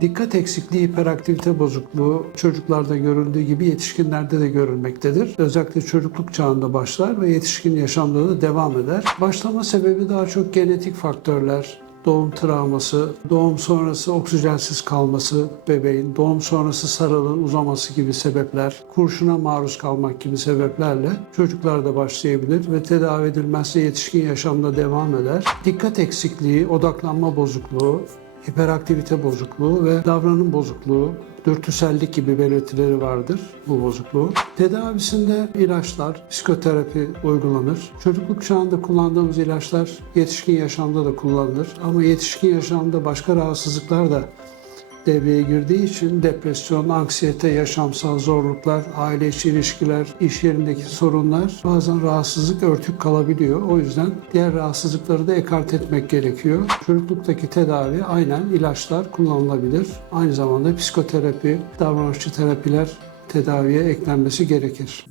Dikkat eksikliği, hiperaktivite bozukluğu çocuklarda görüldüğü gibi yetişkinlerde de görülmektedir. Özellikle çocukluk çağında başlar ve yetişkin yaşamda da devam eder. Başlama sebebi daha çok genetik faktörler, doğum travması, doğum sonrası oksijensiz kalması bebeğin, doğum sonrası sarılığın uzaması gibi sebepler, kurşuna maruz kalmak gibi sebeplerle çocuklarda başlayabilir ve tedavi edilmezse yetişkin yaşamda devam eder. Dikkat eksikliği, odaklanma bozukluğu, hiperaktivite bozukluğu ve davranım bozukluğu, dürtüsellik gibi belirtileri vardır bu bozukluğun. Tedavisinde ilaçlar, psikoterapi uygulanır. Çocukluk çağında kullandığımız ilaçlar yetişkin yaşamda da kullanılır. Ama yetişkin yaşamda başka rahatsızlıklar da devreye girdiği için depresyon, anksiyete, yaşamsal zorluklar, aile içi ilişkiler, iş yerindeki sorunlar bazen rahatsızlık örtük kalabiliyor. O yüzden diğer rahatsızlıkları da ekart etmek gerekiyor. Çocukluktaki tedavi aynen ilaçlar kullanılabilir. Aynı zamanda psikoterapi, davranışçı terapiler tedaviye eklenmesi gerekir.